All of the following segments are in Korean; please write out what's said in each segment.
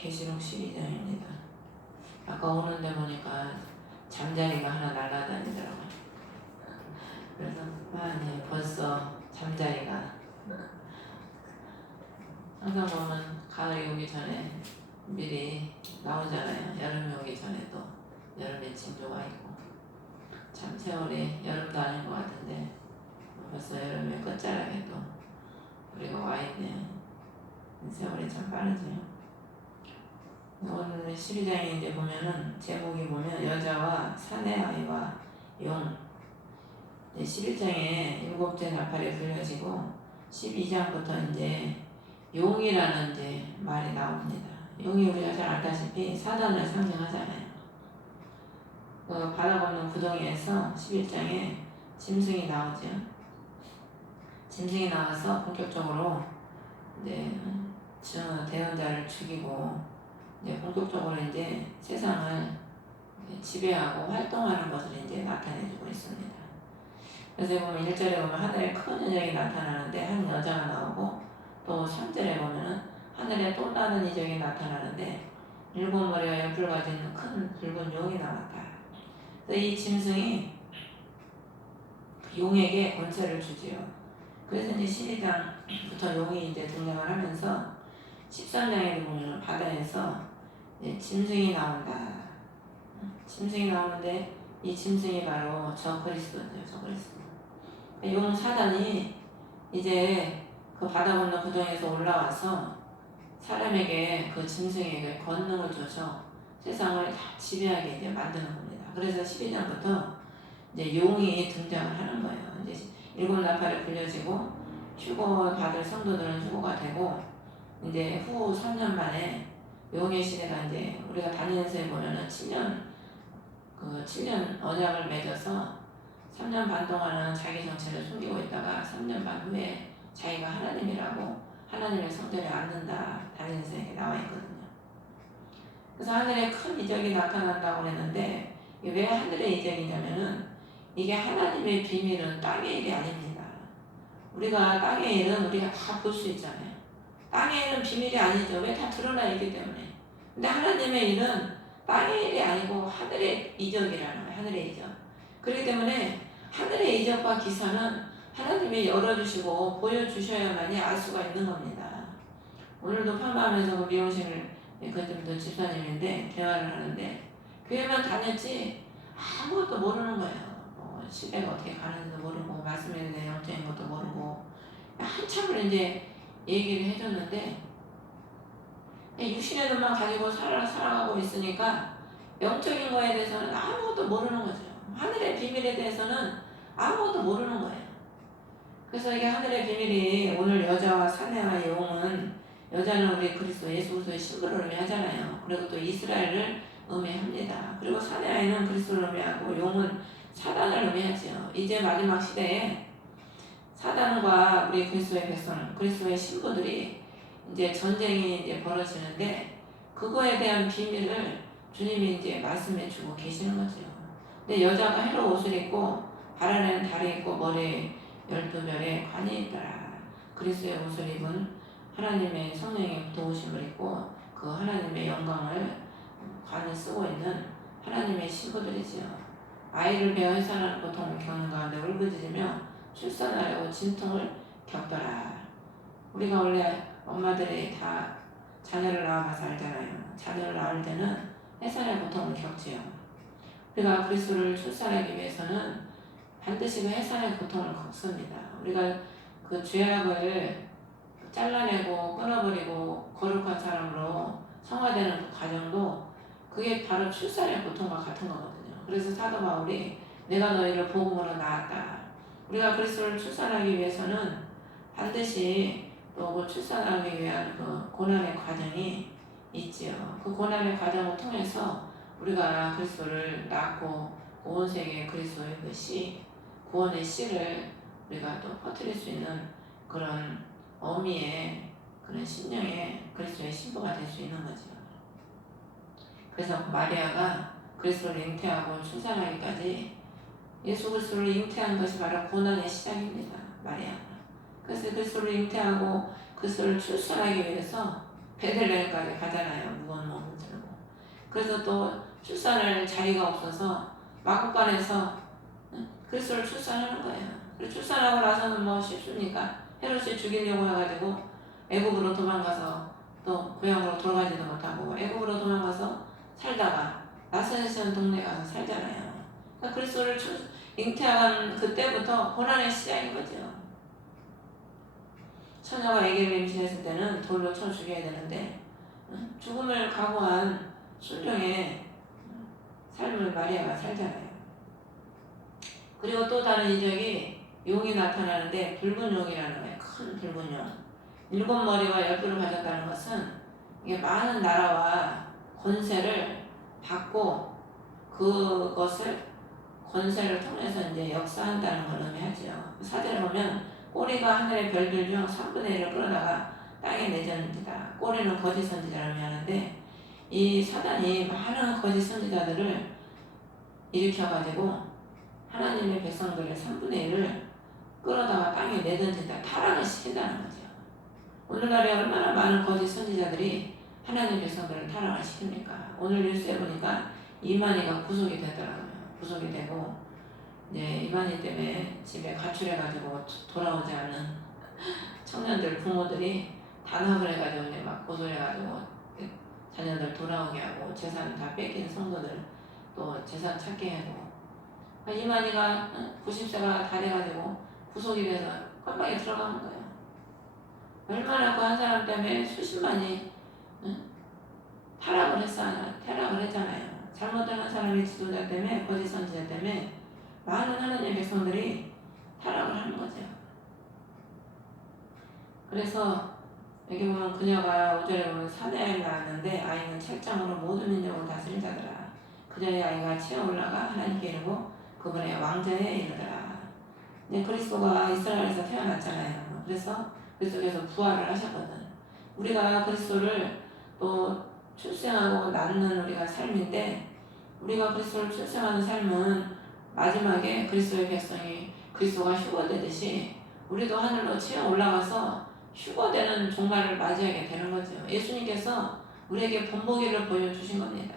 계시록 12장입니다. 아까 오는데 보니까 잠자리가 하나 날아다니더라고요. 그래서 네, 벌써 잠자리가 항상 보면 가을이 오기 전에 미리 나오잖아요. 여름이 오기 전에 또 여름의 징조가 있고 참 세월이 여름도 아닌 것 같은데 벌써 여름의 끝자락에 또 우리가 와 있네요. 세월이 참 빠르죠. 오늘 12장에 이제 보면은 제목이 보면 여자와 사내 아이와 용. 11장에 일곱째 나팔이 불려지고 12장부터 이제 용이라는 이제 말이 나옵니다. 용이 우리가 잘 알다시피 사단을 상징하잖아요. 그 바다 건너 구덩이에서 11장에 짐승이 나오죠. 짐승이 나와서 본격적으로 이제 대언자를 죽이고 이제 본격적으로 이제 세상을 지배하고 활동하는 것을 이제 나타내주고 있습니다. 그래서 보면 1절에 보면 하늘에 큰 이적이 나타나는데 한 여자가 나오고 또 3절에 보면은 하늘에 또 다른 이적이 나타나는데 7머리와 10뿔 가진 큰 붉은 용이 나왔다. 그래서 이 짐승이 용에게 권세를 주지요. 그래서 이제 12장부터 용이 이제 등장을 하면서 13장에 보면 바다에서 짐승이 나온다. 짐승이 나오는데 이 짐승이 바로 저 그리스도죠. 저 그리스도. 용 사단이 이제 그 바다 건너 구덩이에서 올라와서 사람에게 그 짐승에게 권능을 줘서 세상을 다 지배하게 이제 만드는 겁니다. 그래서 12장부터 이제 용이 등장을 하는 거예요. 이제 일곱 나팔을 불려지고 휴거 받을 성도들은 휴거가 되고 이제 후 3년 만에 용의 시대가 이제 우리가 다니엘서에 보면은 7년 언약을 맺어서 3년 반 동안은 자기 정체를 숨기고 있다가 3년 반 후에 자기가 하나님이라고 하나님의 성전에 앉는다. 다니엘서에 나와 있거든요. 그래서 하늘에 큰 이적이 나타난다고 했는데 왜 하늘의 이적이냐면은 이게 하나님의 비밀은 땅의 일이 아닙니다. 우리가 땅의 일은 우리가 다 볼 수 있잖아요. 땅의 일은 비밀이 아니죠. 왜? 다 드러나 있기 때문에. 근데 하나님의 일은 땅의 일이 아니고 하늘의 이적이라는 거예요. 하늘의 이적. 그렇기 때문에 하늘의 이적과 기사는 하나님이 열어주시고 보여주셔야만이 알 수가 있는 겁니다. 오늘도 판매하면서 그 미용실을 그때부터 집사님인데 대화를 하는데 교회만 다녔지 아무것도 모르는 거예요. 시대가 어떻게 가는지도 모르고 말씀에 대한 영적인 것도 모르고 한참을 이제 얘기를 해줬는데 육신의 눈만 가지고 살아가고 있으니까 영적인 거에 대해서는 아무것도 모르는 거죠. 하늘의 비밀에 대해서는 아무것도 모르는 거예요. 그래서 이게 하늘의 비밀이 오늘 여자와 사내와 용은 여자는 우리 그리스도 예수 그리스도의 신부를 의미하잖아요. 그리고 또 이스라엘을 의미합니다. 그리고 사내아이는 그리스도를 의미하고 용은 사단을 의미하죠. 이제 마지막 시대에 사단과 우리 그리스도의 백성, 그리스도의 신부들이 이제 전쟁이 이제 벌어지는데 그거에 대한 비밀을 주님이 이제 말씀해주고 계시는 거죠. 근데 여자가 헤로 옷을 입고 발 안에는 달이 있고 머리에 12별의 관이 있더라. 그리스도의 옷을 입은 하나님의 성령의 도우심을 입고 그 하나님의 영광을 관을 쓰고 있는 하나님의 신부들이지요. 아이를 베어 해산하는 고통을 겪는 가운데 울부짖으며 출산하려고 진통을 겪더라. 우리가 원래 엄마들이 다 자녀를 낳아봐서 알잖아요. 자녀를 낳을 때는 해산의 고통을 겪지요. 우리가 그리스도를 출산하기 위해서는 반드시 그 해산의 고통을 겪습니다. 우리가 그 죄악을 잘라내고 끊어버리고 거룩한 사람으로 성화되는 그 과정도 그게 바로 출산의 고통과 같은 거거든요. 그래서 사도 바울이 내가 너희를 복음으로 낳았다. 우리가 그리스도를 출산하기 위해서는 반드시 또 그 출산하기 위한 그 고난의 과정이 있지요. 그 고난의 과정을 통해서 우리가 그리스도를 낳고 온 세계에 그리스도의 그 씨, 구원의 씨를 우리가 또 퍼뜨릴 수 있는 그런 어미의 그런 심령의 그리스도의 신부가 될 수 있는 거죠. 그래서 마리아가 그리스도를 잉태하고 출산하기까지 예수 그리스도를 잉태한 것이 바로 고난의 시작입니다. 마리아가. 그래서 그리스도를 잉태하고 그리스도를 출산하기 위해서 베들레헴까지 가잖아요. 무거운 몸을 들고. 그래서 또 출산할 자리가 없어서 마국간에서 그리스도를 출산하는 거예요. 그리고 출산하고 나서는 뭐 쉽습니까? 헤롯이 죽이려고 해가지고 애국으로 도망가서 또 고향으로 돌아가지도 못하고 애국으로 도망가서 살다가 나사렛이라는 동네 가서 살잖아요. 그러니까 그리스도를 잉태한 그때부터 고난의 시작인 거죠. 처녀가 아기를 임신했을 때는 돌로 쳐 죽여야 되는데 죽음을 각오한 순종의 삶을 마리아가 살잖아요. 그리고 또 다른 이적이 용이 나타나는데 붉은 용이라는 거예요. 큰 붉은 용. 7머리와 10뿔을 가졌다는 것은 이게 많은 나라와 권세를 받고 그것을 권세를 통해서 이제 역사한다는 걸 의미하죠. 사제를 보면 꼬리가 하늘의 별들 중 3분의 1을 끌어다가 땅에 내던지다. 꼬리는 거짓 선지자를 의미하는데 이 사단이 많은 거짓 선지자들을 일으켜가지고 하나님의 백성들의 3분의 1을 끌어다가 땅에 내던진다. 타락을 시킨다는 거죠. 오늘날에 얼마나 많은 거짓 선지자들이 하나님의 백성들을 타락을 시킵니까? 오늘 뉴스에 보니까 이만희가 구속이 되더라고요. 구속이 되고 이제 이만희 때문에 집에 가출해가지고 돌아오지 않는 청년들 부모들이 단합을 해가지고 이제 막 고소해가지고 자녀들 돌아오게 하고 재산 다 뺏긴 성도들 또 재산 찾게 하고 이만희가 90세가 다 돼가지고 구속이 돼서 깜빡이 들어가는 거예요. 얼마나 그 한 사람 때문에 수십만이 타락을 했잖아요. 잘못된 한 사람의 지도자 때문에 거짓 선지자 때문에 많은 하나님의 백성들이 타락을 하는 거죠. 그래서 여기 보면 그녀가 5절에 보면 사내아이를 낳았는데 아이는 철장으로 모든 민족을 다스린 자더라. 그녀의 아이가 치어 올라가 하나님께 이르고 그분의 왕좌에 이르더라. 이제 그리스도가 이스라엘에서 태어났잖아요. 그래서 그리스도께서 부활을 하셨거든. 우리가 그리스도를 또 출생하고 낳는 우리가 삶인데 우리가 그리스도를 출생하는 삶은 마지막에 그리스도의 백성이 그리스도가 휴거되듯이 우리도 하늘로 치어 올라가서 휴거되는 종말을 맞이하게 되는 거죠. 예수님께서 우리에게 본보기를 보여주신 겁니다.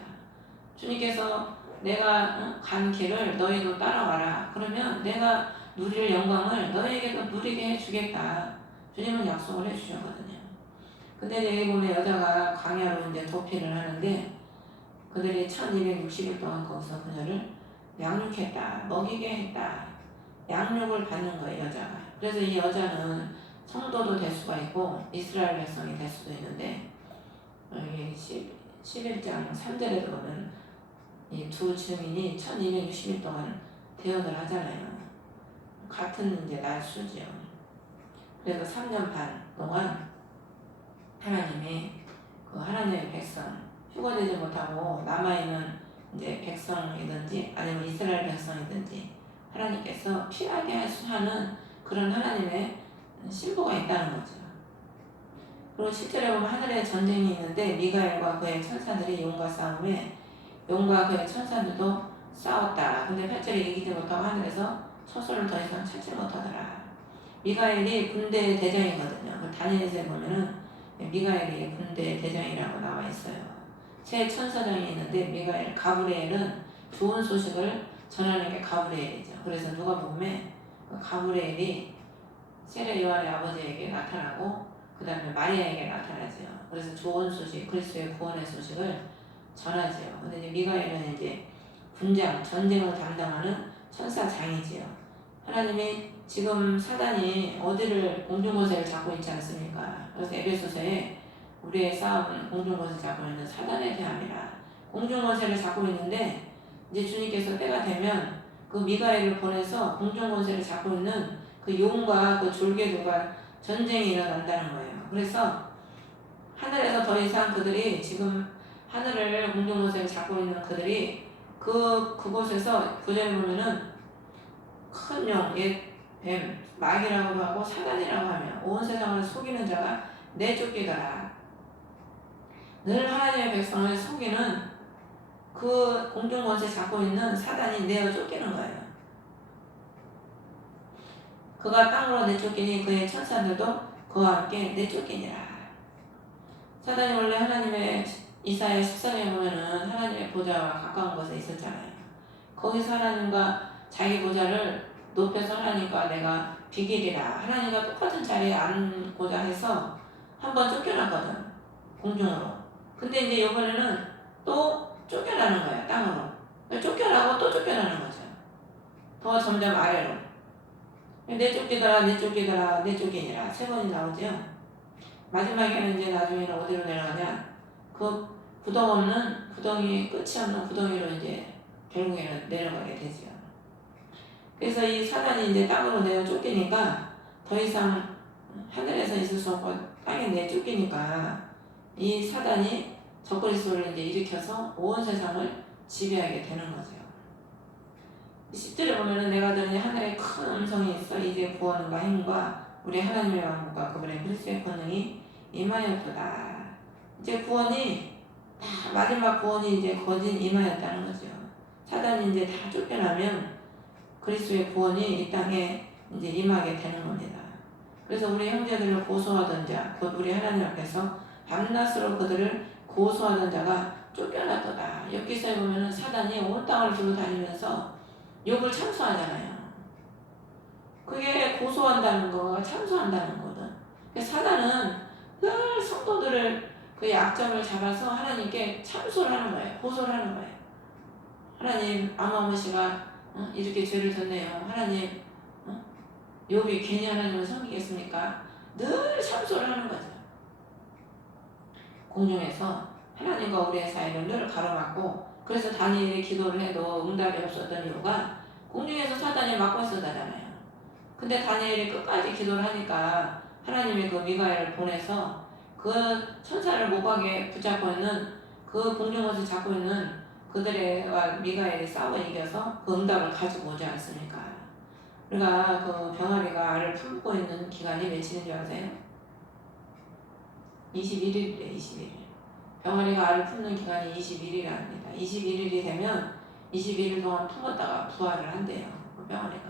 주님께서 내가 간 길을 너희도 따라와라. 그러면 내가 누릴 영광을 너희에게도 누리게 해주겠다. 주님은 약속을 해주셨거든요. 근데 여기 보면 여자가 광야로 이제 도피를 하는데 그들이 1260일 동안 거기서 그녀를 양육했다. 먹이게 했다. 양육을 받는 거예요, 여자가. 그래서 이 여자는 성도도 될 수가 있고 이스라엘 백성이 될 수도 있는데 여기 11장 3절에 보면 이 두 증인이 1260일 동안 대언을 하잖아요. 같은 이제 날수지요. 그래서 3년 반 동안 하나님이 그 하나님의 백성 휴거되지 못하고 남아있는 이제 백성이든지 아니면 이스라엘 백성이든지 하나님께서 피하게 하는 그런 하나님의 신부가 있다는 거죠. 그리고 실제로 보면 하늘에 전쟁이 있는데 미가엘과 그의 천사들이 용과 싸움에 용과 그의 천사들도 싸웠다. 근데 8절에 이기지 못하고 하늘에서 소설을 더 이상 찾지 못하더라. 미가엘이 군대의 대장이거든요. 그 다니엘서에 보면은 미가엘이 군대의 대장이라고 나와 있어요. 세 천사장이 있는데 미가엘, 가브리엘은 좋은 소식을 전하는 게 가브리엘이죠. 그래서 누가복음에 그 가브리엘이 세례 요한의 아버지에게 나타나고 그 다음에 마리아에게 나타나죠. 그래서 좋은 소식, 그리스도의 구원의 소식을 전하죠. 근데 이제 미가엘은 이제 군장, 전쟁을 담당하는 천사장이지요. 하나님이 지금 사단이 어디를 공중권세를 잡고 있지 않습니까? 그래서 에베소서에 우리의 싸움은 공중권세 잡고 있는 사단에 대함이라. 공중권세를 잡고 있는데 이제 주님께서 때가 되면 그 미가엘을 보내서 공중권세를 잡고 있는 그 용과 그 졸개들과 전쟁이 일어난다는 거예요. 그래서 하늘에서 더 이상 그들이 지금 하늘을 공중권세를 잡고 있는 그들이 그곳에서 구절에 보면은 큰 용, 뱀, 마귀라고도 하고 사단이라고 하며 온 세상을 속이는 자가 내쫓기더라. 늘 하나님의 백성을 속이는 그 공중권세 잡고 있는 사단이 내어 쫓기는 거예요. 그가 땅으로 내쫓기니 그의 천사들도 그와 함께 내쫓기니라. 사단이 원래 하나님의 이사야 13에 보면은 하나님의 보좌와 가까운 곳에 있었잖아요. 거기서 하나님과 자기 보좌를 높여서 하나님과 내가 비길이라 하나님과 똑같은 자리에 앉고자 해서 한번 쫓겨났거든, 공중으로. 근데 이제 이번에는 또 쫓겨나는 거야, 땅으로. 쫓겨나고 또 쫓겨나는 거죠. 더 점점 아래로. 내쫓기더라 내쫓기더라 내쫓기니라 세 번이 나오죠. 마지막에는 이제 나중에는 어디로 내려가냐, 그 구덩 없는, 구덩이 끝이 없는 구덩이로 이제 결국에는 내려가게 되죠. 그래서 이 사단이 이제 땅으로 내어 쫓기니까 더 이상 하늘에서 있을 수 없고 땅에 내어 쫓기니까 이 사단이 적그리스도를 이제 일으켜서 온 세상을 지배하게 되는 거죠. 10절에 보면은 내가 들으니 하늘에 큰 음성이 있어 이제 구원과 힘과 우리 하나님의 왕국과 그분의 그리스도의 권능이 임하였도다. 이제 구원이 다, 마지막 구원이 이제 거진 임하였다는 거죠. 사단이 이제 다 쫓겨나면 그리스도의 구원이 이 땅에 이제 임하게 되는 겁니다. 그래서 우리 형제들을 고소하던 자, 곧 우리 하나님 앞에서 밤낮으로 그들을 고소하던 자가 쫓겨났도다. 여기서 보면은 사단이 온 땅을 두루 다니면서 욕을 참소하잖아요. 그게 고소한다는 거, 참소한다는 거거든. 사단은 늘 성도들을 그 약점을 잡아서 하나님께 참소를 하는 거예요. 고소를 하는 거예요. 하나님, 아마무 씨가 이렇게 죄를 졌네요. 하나님, 욥이 괜히 하나님을 섬기겠습니까? 늘 참소를 하는 거죠. 공중에서 하나님과 우리의 사이를 늘 가로막고, 그래서 다니엘이 기도를 해도 응답이 없었던 이유가 공중에서 사단이 막고 있었다잖아요. 근데 다니엘이 끝까지 기도를 하니까 하나님이 그 미가엘을 보내서 그 천사를 못 가게 붙잡고 있는, 그 공중에서 잡고 있는 그들과 미가엘이 싸워 이겨서 그 응답을 가지고 오지 않습니까? 우리가 그 병아리가 알을 품고 있는 기간이 며칠인 줄 아세요? 21일이래, 21일. 병아리가 알을 품는 기간이 21일이랍니다. 21일이 되면 21일 동안 품었다가 부활을 한대요, 그 병아리가.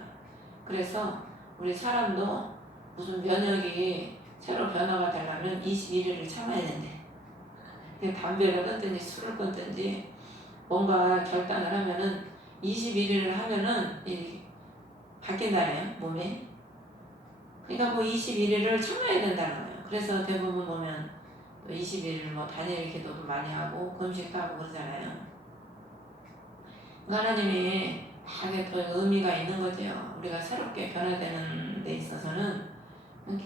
그래서 우리 사람도 무슨 면역이 새로 변화가 되려면 21일을 참아야 된대. 담배를 끊든지 술을 끊든지 뭔가 결단을 하면은 21일을 하면은 바뀐다네요, 몸이. 그러니까 그 21일을 참아야 된다는 거예요. 그래서 대부분 보면 21일 뭐 다니엘 기도도 많이 하고 금식도 하고 그러잖아요. 하나님이 하게 또 의미가 있는 거죠. 우리가 새롭게 변화되는 데 있어서는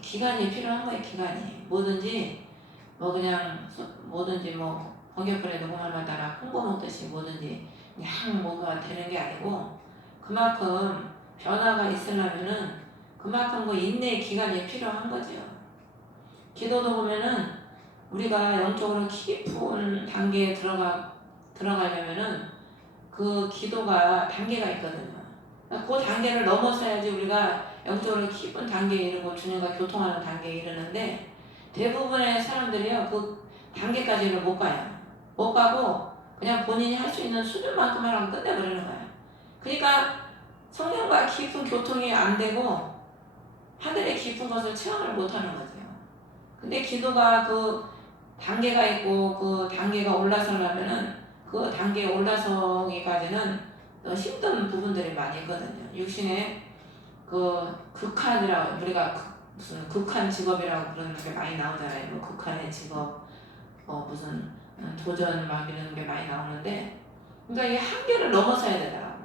기간이 필요한 거예요. 기간이 뭐든지 뭐 그냥 뭐든지 뭐 번개불에 녹음을 따라 콩고 먹듯이 뭐든지 그냥 뭐가 되는 게 아니고 그만큼 변화가 있으려면은 그만큼 그 인내의 기간이 필요한 거죠. 기도도 보면은 우리가 영적으로 깊은 단계에 들어가려면은 그 기도가 단계가 있거든요. 그 단계를 넘어서야지 우리가 영적으로 깊은 단계에 이르고 주님과 교통하는 단계에 이르는데 대부분의 사람들이요 그 단계까지는 못 가요. 못 가고 그냥 본인이 할 수 있는 수준만큼만 하고 끝내버리는 거예요. 그러니까 성령과 깊은 교통이 안 되고 하늘의 깊은 것을 체험을 못하는 거죠. 근데 기도가 그 단계가 있고 그 단계가 올라서려면은 그 단계에 올라서기까지는 또 힘든 부분들이 많이 있거든요. 육신의 그 극한이라고 우리가 무슨 극한 직업이라고 그러는 게 많이 나오잖아요. 뭐 극한의 직업, 무슨 도전 막 이런 게 많이 나오는데, 그러니까 이 한계를 넘어서야 되더라고.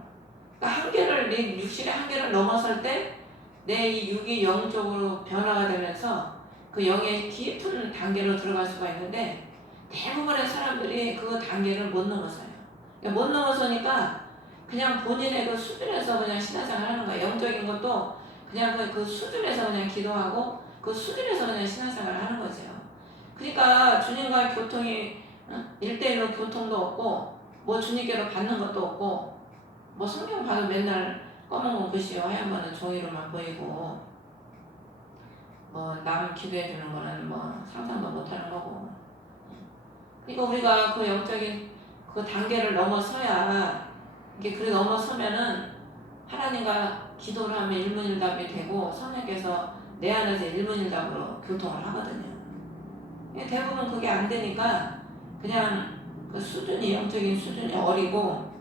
그러니까 한계를 내 육신의 한계를 넘어설 때 내 이 육이 영적으로 변화가 되면서 그 영의 깊은 단계로 들어갈 수가 있는데 대부분의 사람들이 그 단계를 못 넘어서요. 그러니까 못 넘어서니까 그냥 본인의 그 수준에서 그냥 신앙생활 하는 거예요. 영적인 것도 그냥 그 수준에서 그냥 기도하고 그 수준에서 그냥 신앙생활을 하는 거죠. 그러니까 주님과의 교통이 1대1로 교통도 없고 뭐 주님께로 받는 것도 없고 뭐 성경 봐도 맨날 검은 글씨요 하얀 거는 종이로만 보이고 뭐 남 기도해 주는 거는 뭐 상상도 못 하는 거고. 그러니까 우리가 그 영적인 그 단계를 넘어서야 이게 그래 넘어서면은 하나님과 기도를 하면 일문일답이 되고 성령께서 내 안에서 일문일답으로 교통을 하거든요. 대부분 그게 안 되니까 그냥 그 수준이 영적인 수준이 어리고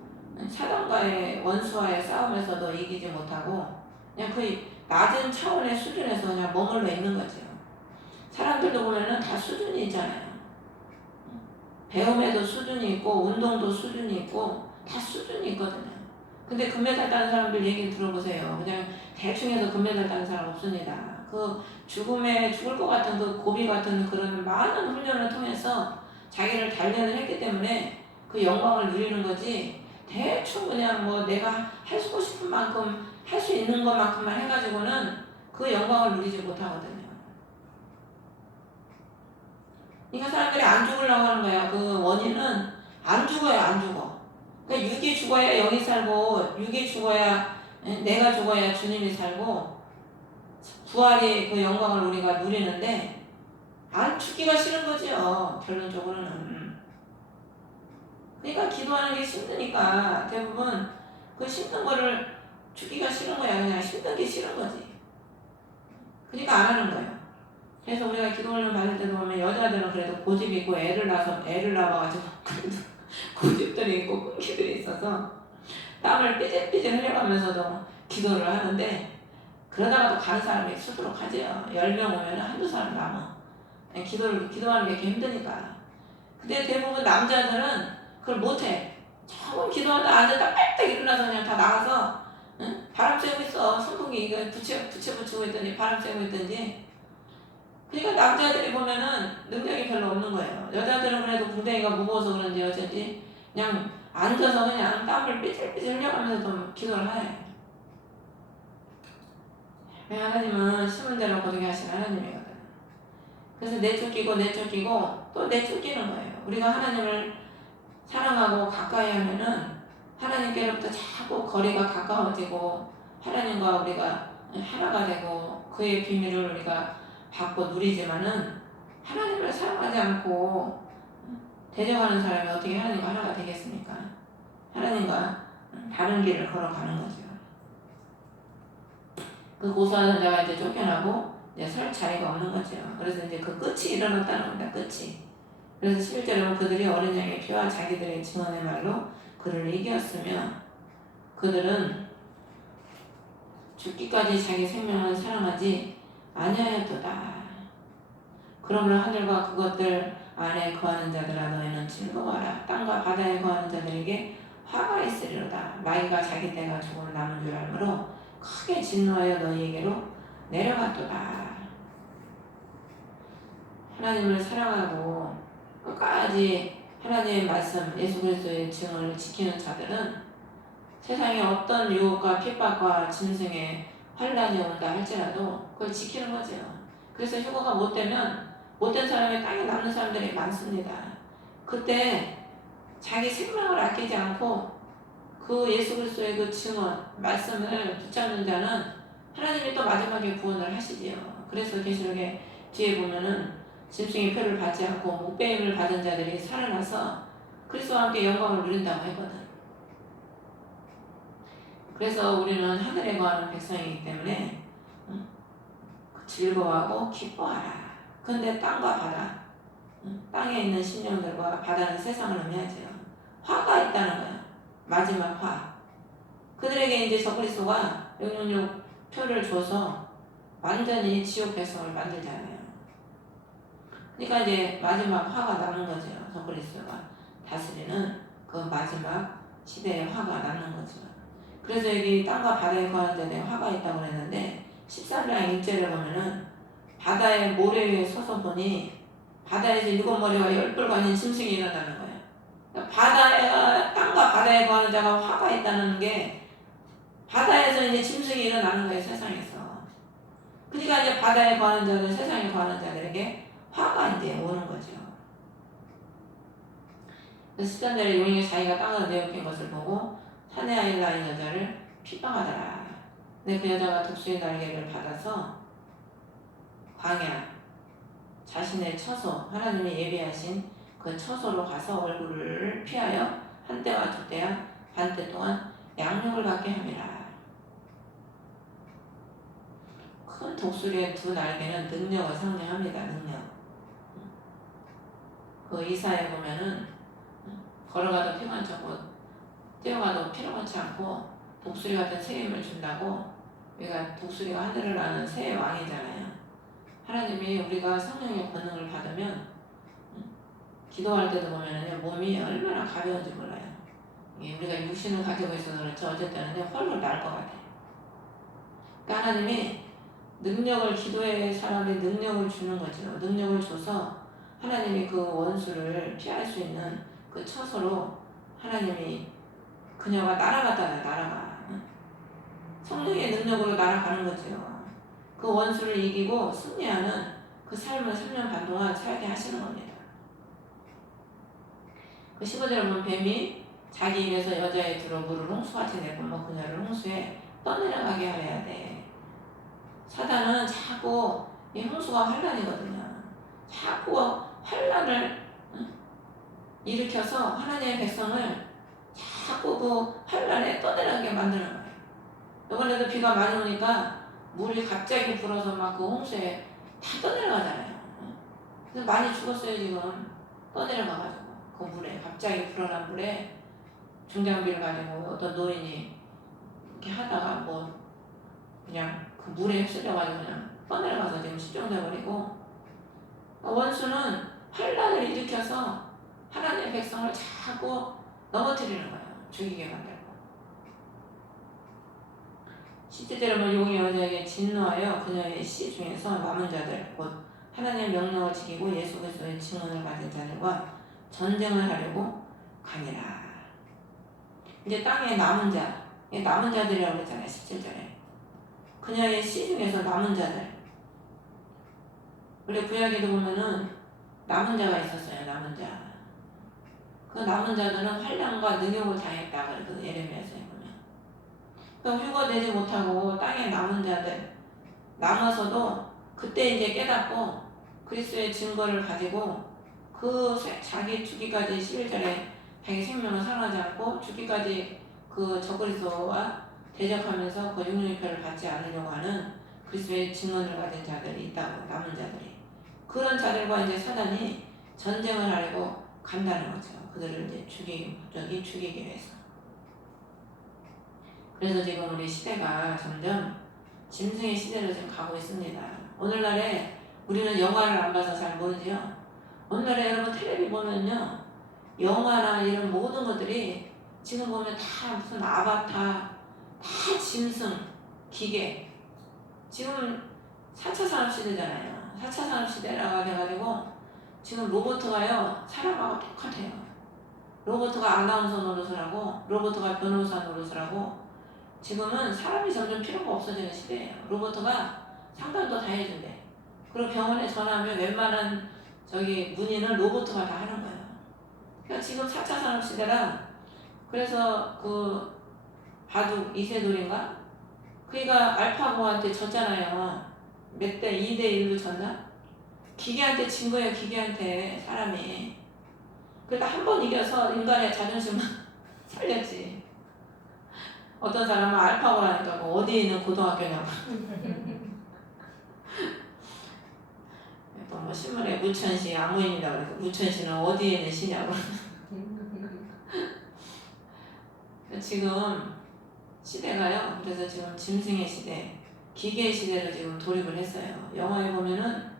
사단과의 원수와의 싸움에서도 이기지 못하고 그냥 그 낮은 차원의 수준에서 그냥 머물러 있는 거죠. 사람들도 보면은 다 수준이 있잖아요. 배움에도 수준이 있고 운동도 수준이 있고 다 수준이 있거든요. 근데 금메달 따는 사람들 얘기 들어보세요. 그냥 대충 해서 금메달 따는 사람 없습니다. 그 죽음에 죽을 것 같은 그 고비 같은 그런 많은 훈련을 통해서 자기를 단련을 했기 때문에 그 영광을 누리는 거지, 대충 그냥 뭐 내가 하고 싶은 만큼 할 수 있는 것만큼만 해가지고는 그 영광을 누리지 못하거든요. 그러니까 사람들이 안 죽으려고 하는 거야. 그 원인은 안 죽어요, 안 죽어. 그러니까 육이 죽어야 영이 살고, 육이 죽어야 내가 죽어야 주님이 살고, 부활의 그 영광을 우리가 누리는데 안 죽기가 싫은 거지요, 결론적으로는. 그러니까 기도하는 게 힘드니까 대부분 그 힘든 거를 죽기가 싫은 거야. 그냥 힘든 게 싫은 거지. 그러니까 안 하는 거예요. 그래서 우리가 기도를 받을 때도 보면 여자들은 그래도 고집이 있고 애를 낳아가지고 그래도 고집들이 있고 끈기들이 있어서 땀을 삐질삐질 흘려가면서도 기도를 하는데, 그러다가도 가는 사람이 수두룩 하지요. 10명 오면 한두 사람 남아. 기도하는 게 이렇게 힘드니까. 근데 대부분 남자들은 그걸 못해. 조금 기도하다 앉았다 빨딱 일어나서 그냥 다 나가서 바람 쐬고 있어. 선풍기 이거 붙이고 있더니 바람 쐬고 있든지. 그러니까 남자들이 보면은 능력이 별로 없는 거예요. 여자들은 그래도 궁뎅이가 무거워서 그런지 어쩐지 그냥 앉아서 그냥 땀을 삐질삐질 흘려가면서 좀 기도를 하네. 하나님은 심은 대로 거두게 하시는 하나님이거든. 그래서 내쫓기고 또 내쫓기는 거예요. 우리가 하나님을 사랑하고 가까이 하면은 하나님께로부터 자꾸 거리가 가까워지고 하나님과 우리가 하나가 되고 그의 비밀을 우리가 받고 누리지만은, 하나님을 사랑하지 않고 대적하는 사람이 어떻게 하나님과 하나가 되겠습니까? 하나님과 다른 길을 걸어가는 거죠. 그 고소한 자가 이제 쫓겨나고 이제 설 자리가 없는 거죠. 그래서 이제 그 끝이 일어났다는 겁니다. 끝이. 그래서 11절에 보면 그들이 어린 양의 피와 자기들의 증언의 말로 그를 이겼으며 그들은 죽기까지 자기 생명을 사랑하지 아니하였도다. 그러므로 하늘과 그것들 안에 거하는 자들아 너희는 즐거워하라. 땅과 바다에 거하는 자들에게 화가 있으리로다. 마귀가 자기 때가 조금 남은 줄 알므로 크게 진노하여 너희에게로 내려갔도다. 하나님을 사랑하고 끝까지 하나님의 말씀, 예수 그리스도의 증언을 지키는 자들은 세상에 어떤 유혹과 핍박과 짐승의 환란이 온다 할지라도 그걸 지키는 거죠. 그래서 휴거가 못되면 못된 사람이 땅에 남는 사람들이 많습니다. 그때 자기 생명을 아끼지 않고 그 예수 그리스도의 그 증언, 말씀을 붙잡는 자는 하나님이 또 마지막에 구원을 하시지요. 그래서 계시록에 뒤에 보면은 짐승의 표를 받지 않고 목배임을 받은 자들이 살아나서 그리스도와 함께 영광을 누린다고 했거든. 그래서 우리는 하늘에 거하는 백성이기 때문에 즐거워하고 기뻐하라. 근데 땅과 바다, 땅에 있는 심령들과 바다는 세상을 의미하죠. 화가 있다는 거야. 마지막 화. 그들에게 이제 저 그리스도가 666 표를 줘서 완전히 지옥 백성을 만들잖아요. 그러니까 이제 마지막 화가 남는 거죠. 저 그리스도가 다스리는 그 마지막 시대의 화가 남는 거죠. 그래서 여기 땅과 바다에 거하는 자들에 화가 있다고 그랬는데 13장 1절에 보면은 바다의 모래 위에 서서 보니 바다에서 7머리와 10뿔 가진 짐승이 일어나는 거예요. 그러니까 땅과 바다에 거하는 자가 화가 있다는 게 바다에서 이제 짐승이 일어나는 거예요, 세상에서. 그러니까 이제 바다에 거하는 자들, 세상에 거하는 자들에게 화가 이제 오는 거죠. 그래서 13절에 용이 자기가 땅으로 내어낀 것을 보고 사내 아이를 낳은 여자를 핍박하더라. 근데 그 여자가 독수리 날개를 받아서 광야, 자신의 처소, 하나님이 예비하신 그 처소로 가서 얼굴을 피하여 한때와 두때와 반때 동안 양육을 받게 함이라. 큰 독수리의 두 날개는 능력을 상징합니다. 능력. 그 이사에 보면은 걸어가도 피가 쳤고 뛰어가도 피를 먹지 않고 독수리 같은 새 힘을 준다고. 우리가 독수리가 하늘을 나는 새의 왕이잖아요. 하나님이 우리가 성령의 권능을 받으면 기도할 때도 보면은 몸이 얼마나 가벼운지 몰라요. 우리가 육신을 가지고 있어서 그렇죠. 어쨌든 헐헐 날 것 같아요. 그러니까 하나님이 능력을, 기도의 사람의 능력을 주는 거죠. 능력을 줘서 하나님이 그 원수를 피할 수 있는 그 처소로 하나님이 그녀가 날아갔다는, 날아가. 성령의 능력으로 날아가는 거죠. 그 원수를 이기고 승리하는 그 삶을 3년 반 동안 살게 하시는 겁니다. 그 15절에 보면 뱀이 자기 입에서 여자의 들어 물을 홍수같이 내뿜어 그녀를 홍수에 떠내려가게 하여야 돼. 사단은 자꾸, 이 홍수가 환란이거든요. 자꾸 환란을 일으켜서 하나님의 백성을 자꾸 그 환란에 떠내려가게 만드는 거예요. 이번에도 비가 많이 오니까 물이 갑자기 불어서 막 그 홍수에 다 떠내려가잖아요. 그래서 많이 죽었어요. 지금 떠내려가가지고 그 물에, 갑자기 불어난 물에 중장비를 가지고 어떤 노인이 이렇게 하다가 뭐 그냥 그 물에 휩쓸려가지고 그냥 떠내려가서 지금 실종돼버리고. 원수는 환란을 일으켜서 하나님의 백성을 자꾸 넘어뜨리는 거예요. 죽이게 만들고. 10절에 보면 용이 여자에게 진노하여 그녀의 씨 중에서 남은 자들 곧 하나님의 명령을 지키고 예수 그리스도의 증언을 가진 자들과 전쟁을 하려고 가니라. 이제 땅에 남은 자, 남은 자들이라고 했잖아요. 17절에 그녀의 씨 중에서 남은 자들. 우리 구약에도 보면은 남은 자가 있었어요. 남은 자. 그 남은 자들은 환난과 능욕을 당했다. 그래서 예레미야서에 보면. 그럼 휴거되지 못하고 땅에 남은 자들 남아서도 그때 이제 깨닫고 그리스도의 증거를 가지고 그 자기 죽기까지 11절에 자기 생명을 사랑하지 않고 죽기까지 그 적그리스도와 대적하면서 그 육륜표를 받지 않으려고 하는 그리스도의 증언을 가진 자들이 있다고. 남은 자들이. 그런 자들과 이제 사단이 전쟁을 하려고 간다는 거죠. 그들을 이제 죽이기 위해서. 그래서 지금 우리 시대가 점점 짐승의 시대로 지금 가고 있습니다. 오늘날에 우리는 영화를 안 봐서 잘 모르지요. 오늘날에 여러분 텔레비 보면요, 영화나 이런 모든 것들이 지금 보면 다 무슨 아바타, 다 짐승, 기계. 지금 4차 산업시대잖아요. 4차 산업시대라고 해가지고 지금 로봇가요 사람하고 똑같아요. 로봇가 아나운서 노릇을 하고 로봇가 변호사 노릇을 하고 지금은 사람이 점점 필요가 없어지는 시대예요. 로봇가 상담도 다 해준대. 그리고 병원에 전화하면 웬만한 문의는 로봇가 다 하는 거예요. 그러니까 지금 4차 산업시대라. 그래서 그 바둑 이세돌인가? 그니까 알파고한테 졌잖아요. 몇 대? 2대1로 졌나? 기계한테 진 거예요. 기계한테 사람이. 그러니까 한 번 이겨서 인간의 자존심을 살렸지. 어떤 사람은 알파고라니까 뭐 어디에 있는 고등학교냐고. 또 뭐 신문에 무천시 아무입니다. 그래서 무천시는 어디에 있는 시냐고. 지금 시대가요. 그래서 지금 짐승의 시대, 기계의 시대로 지금 돌입을 했어요. 영화에 보면은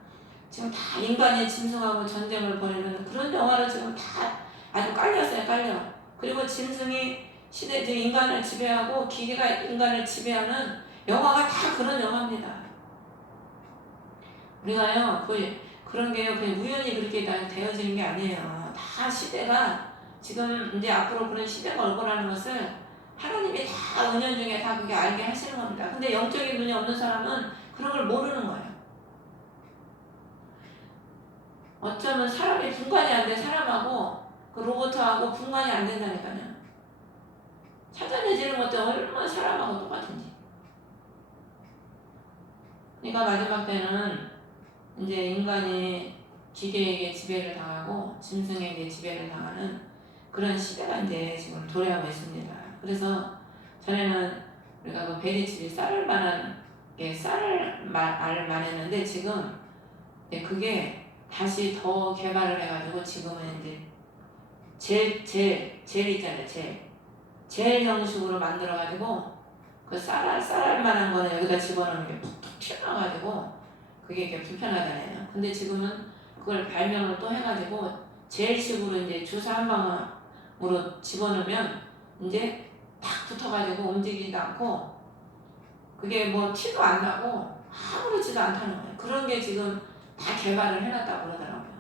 지금 다 인간이 짐승하고 전쟁을 벌이는 그런 영화를 지금 다 아주 깔렸어요. 깔려. 그리고 짐승이 시대 지금 인간을 지배하고 기계가 인간을 지배하는 영화가 다 그런 영화입니다. 우리가요 그런 게요 그냥 우연히 그렇게 다 되어지는 게 아니에요. 다 시대가 지금 이제 앞으로 그런 시대가 올 거라는 것을 하나님이 다 은연중에 다 그게 알게 하시는 겁니다. 근데 영적인 눈이 없는 사람은 그런 걸 모르는 거예요. 어쩌면 사람이 분간이 안 돼. 사람하고 그 로봇하고 분간이 안 된다니까요. 찾아내지는 것도 얼마나 사람하고 똑같은지. 그러니까 마지막 때는 이제 인간이 기계에게 지배를 당하고 짐승에게 지배를 당하는 그런 시대가 이제 지금 도래하고 있습니다. 그래서 전에는 우리가 그 베리집이 쌀을 말한 게 쌀을 말했는데 지금 그게 다시 더 개발을 해가지고 지금은 이제 젤 있잖아요. 젤 형식으로 만들어가지고 그 쌀알 만한 거는 여기다 집어넣는 게 푹푹 튀어나와가지고 그게 이렇게 불편하잖아요. 근데 지금은 그걸 발명을 또 해가지고 젤식으로 이제 주사 한 방울로 집어넣으면 이제 탁 붙어가지고 움직이지도 않고 그게 뭐 티도 안 나고 아무렇지도 않다는 거예요. 그런 게 지금 다 개발을 해놨다고 그러더라고요.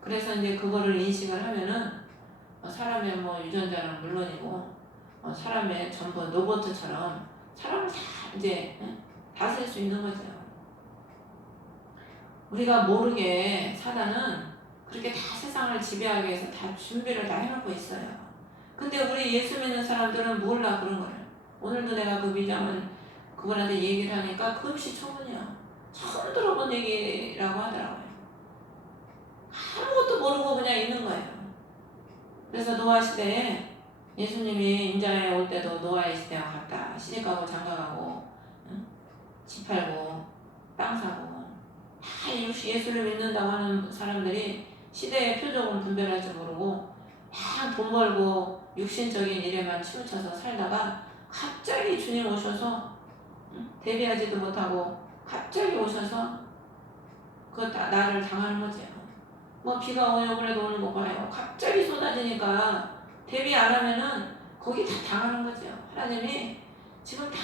그래서 이제 그거를 인식을 하면은 사람의 뭐 유전자는 물론이고 사람의 전부 로봇처럼 사람을 다 이제 다스릴 수 있는 거죠. 우리가 모르게 사단은 그렇게 다 세상을 지배하기 위해서 다 준비를 다 해놓고 있어요. 근데 우리 예수 믿는 사람들은 몰라 그런 거예요. 오늘도 내가 그 미장은 그분한테 얘기를 하니까 금시초문이야. 처음 들어본 얘기라고 하더라고요. 아무것도 모르고 그냥 있는 거예요. 그래서 노아 시대에 예수님이 인자에 올 때도 노아의 시대와 같다. 시집가고 장가가고 집 팔고 땅 사고 다 예수를 믿는다고 하는 사람들이 시대의 표적은 분별할 줄 모르고 막 돈 벌고 육신적인 일에만 치우쳐서 살다가 갑자기 주님 오셔서 대비하지도 못하고 갑자기 오셔서 나를 당하는 거죠. 뭐 비가 오요 그래도 오는 거 봐요. 갑자기 쏟아지니까 대비 안 하면은 거기 다 당하는 거죠. 하나님이 지금 다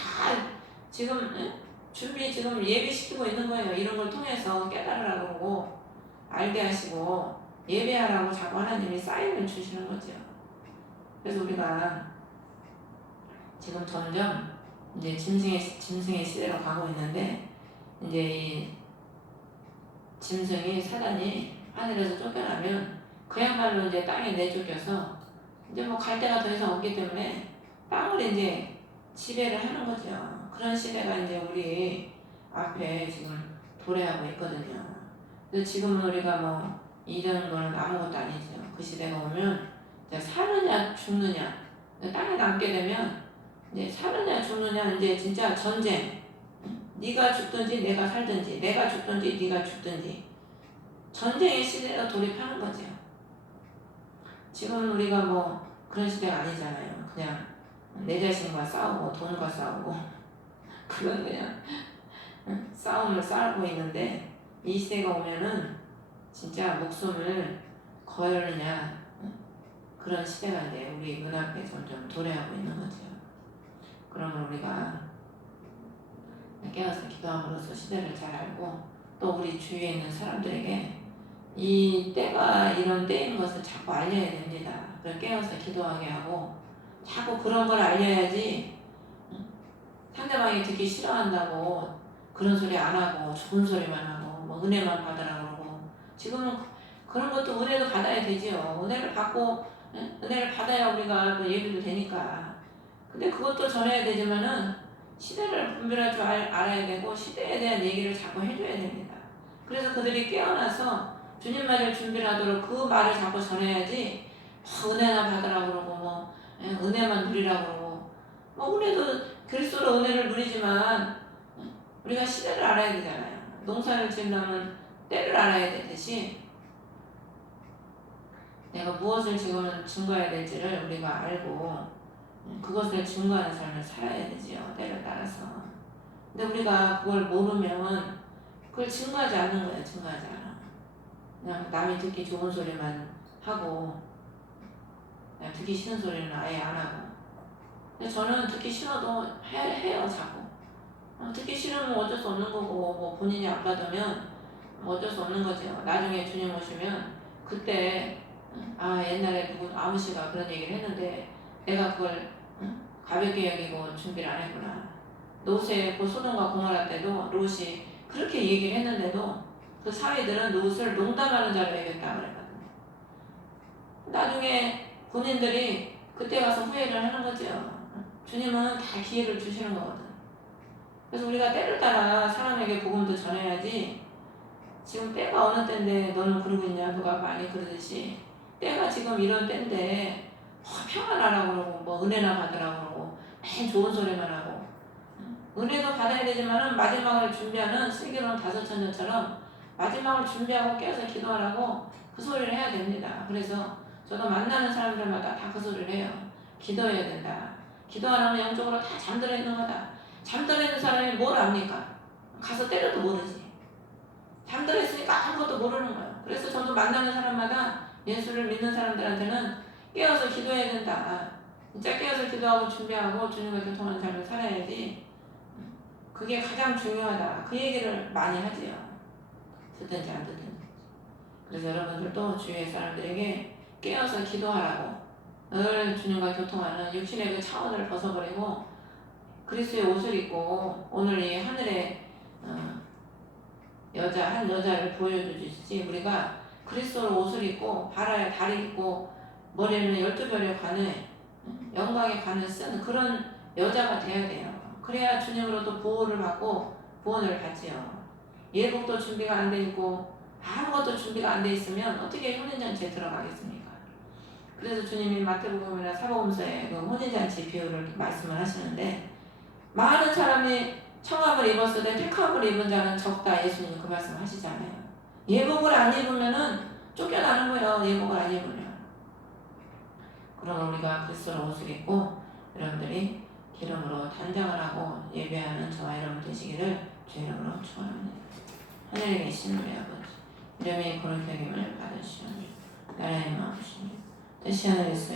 지금 준비 지금 예비시키고 있는 거예요. 이런 걸 통해서 깨달으라고 그러고 알게 하시고 예배하라고 자꾸 하나님이 사인을 주시는 거죠. 그래서 우리가 지금 점점 이제 짐승의 시대로 가고 있는데 이제 이 짐승이 사단이 하늘에서 쫓겨나면 그야말로 이제 땅에 내쫓겨서 이제 뭐 갈 데가 더 이상 없기 때문에 땅을 이제 지배를 하는 거죠. 그런 시대가 이제 우리 앞에 지금 도래하고 있거든요. 그래서 지금은 우리가 뭐 이런 거는 아무것도 아니죠. 그 시대가 오면 이제 사느냐 죽느냐 땅에 남게 되면 이제 사느냐 죽느냐 이제 진짜 전쟁. 네가 죽든지 내가 살든지 내가 죽든지 네가 죽든지 전쟁의 시대로 돌입하는 거죠. 지금 우리가 뭐 그런 시대가 아니잖아요. 그냥 내 자신과 싸우고 돈과 싸우고 그런 그냥 싸움을 싸우고 있는데 이 시대가 오면은 진짜 목숨을 걸느냐 그런 시대가 이제 우리 눈앞에 점점 도래하고 있는 거죠. 그러면 우리가 깨어서 기도함으로써 시대를 잘 알고 또 우리 주위에 있는 사람들에게 이 때가 이런 때인 것을 자꾸 알려야 됩니다. 그걸 깨어서 기도하게 하고 자꾸 그런 걸 알려야지 상대방이 듣기 싫어한다고 그런 소리 안 하고 좋은 소리만 하고 뭐 은혜만 받으라고 그러고 지금은 그런 것도 은혜도 받아야 되지요. 은혜를 받고 은혜를 받아야 우리가 또 예배도 되니까. 근데 그것도 전해야 되지만은 시대를 분별할 줄 알아야 되고 시대에 대한 얘기를 자꾸 해줘야 됩니다. 그래서 그들이 깨어나서 주님 말을 준비를 하도록 그 말을 자꾸 전해야지 은혜나 받으라고 그러고 뭐 은혜만 누리라고 그러고 뭐 은혜도 그리스도로 은혜를 누리지만 우리가 시대를 알아야 되잖아요. 농사를 지으려면 때를 알아야 되듯이 내가 무엇을 지금은 증거해야 될지를 우리가 알고 그것을 증거하는 삶을 살아야 되지요. 때를 따라서. 근데 우리가 그걸 모르면 그걸 증거하지 않는 거예요. 증거하지 않아. 그냥 남이 듣기 좋은 소리만 하고 그냥 듣기 싫은 소리는 아예 안 하고. 근데 저는 듣기 싫어도 해요. 자꾸. 듣기 싫으면 어쩔 수 없는 거고 뭐 본인이 안 받으면 어쩔 수 없는 거죠. 나중에 주님 오시면 그때 옛날에 누구 아무 씨가 그런 얘기를 했는데 내가 그걸 가볍게 여기고 준비를 안 했구나. 롯의 그 소돔과 고모라 때도 롯이 그렇게 얘기를 했는데도 그 사위들은 롯을 농담하는 자로 여겼다 그랬거든요. 나중에 본인들이 그때 가서 후회를 하는 거죠. 주님은 다 기회를 주시는 거거든. 그래서 우리가 때를 따라 사람에게 복음도 전해야지. 지금 때가 어느 때인데 너는 그러고 있냐 누가 많이 그러듯이 때가 지금 이런 때인데 평안하라고 그러고 뭐 은혜나 받으라고 그러고 맨 좋은 소리만 하고 은혜도 받아야 되지만은 마지막을 준비하는 슬기로운 다섯 처녀처럼 마지막을 준비하고 깨어서 기도하라고 그 소리를 해야 됩니다. 그래서 저도 만나는 사람들마다 다 그 소리를 해요. 기도해야 된다. 기도하라면 영적으로 다 잠들어 있는 거다. 잠들어 있는 사람이 뭘 압니까? 가서 때려도 모르지. 잠들어 있으니까 아무것도 모르는 거예요. 그래서 저도 만나는 사람마다 예수를 믿는 사람들한테는 깨어서 기도해야 된다. 진짜 깨어서 기도하고 준비하고 주님과 교통하는 삶을 살아야지. 그게 가장 중요하다. 그 얘기를 많이 하지요. 듣든지 안 듣든지. 그래서 여러분들도 주위의 사람들에게 깨어서 기도하라고 늘 주님과 교통하는 육신의 그 차원을 벗어버리고 그리스도의 옷을 입고 오늘 이 하늘에 한 여자를 보여주시지 우리가 그리스도로 옷을 입고 발에 다리 입고 머리에는 12별의 관을 영광의 관을 쓰는 그런 여자가 돼야 돼요. 그래야 주님으로도 보호를 받고 구원을 받지요. 예복도 준비가 안 돼 있고 아무것도 준비가 안 돼 있으면 어떻게 혼인잔치에 들어가겠습니까? 그래서 주님이 마태복음이나 사복음서에 그 혼인잔치 비유를 말씀을 하시는데 많은 사람이 청함을 입었을 때 택함을 입은 자는 적다. 예수님이 그 말씀 하시잖아요. 예복을 안 입으면은 쫓겨나는 거예요. 예복을 안 입으면. 그럼 우리가 그리스도의 옷을 입고 여러분들이 기름으로 단장을 하고 예배하는 저와 여러분 되시기를 주 이름으로 축원합니다. 하늘에 계신 우리 아버지 이름이 거룩히 여김을 받으시오니 나라의 마음이시니 뜻이 하늘에서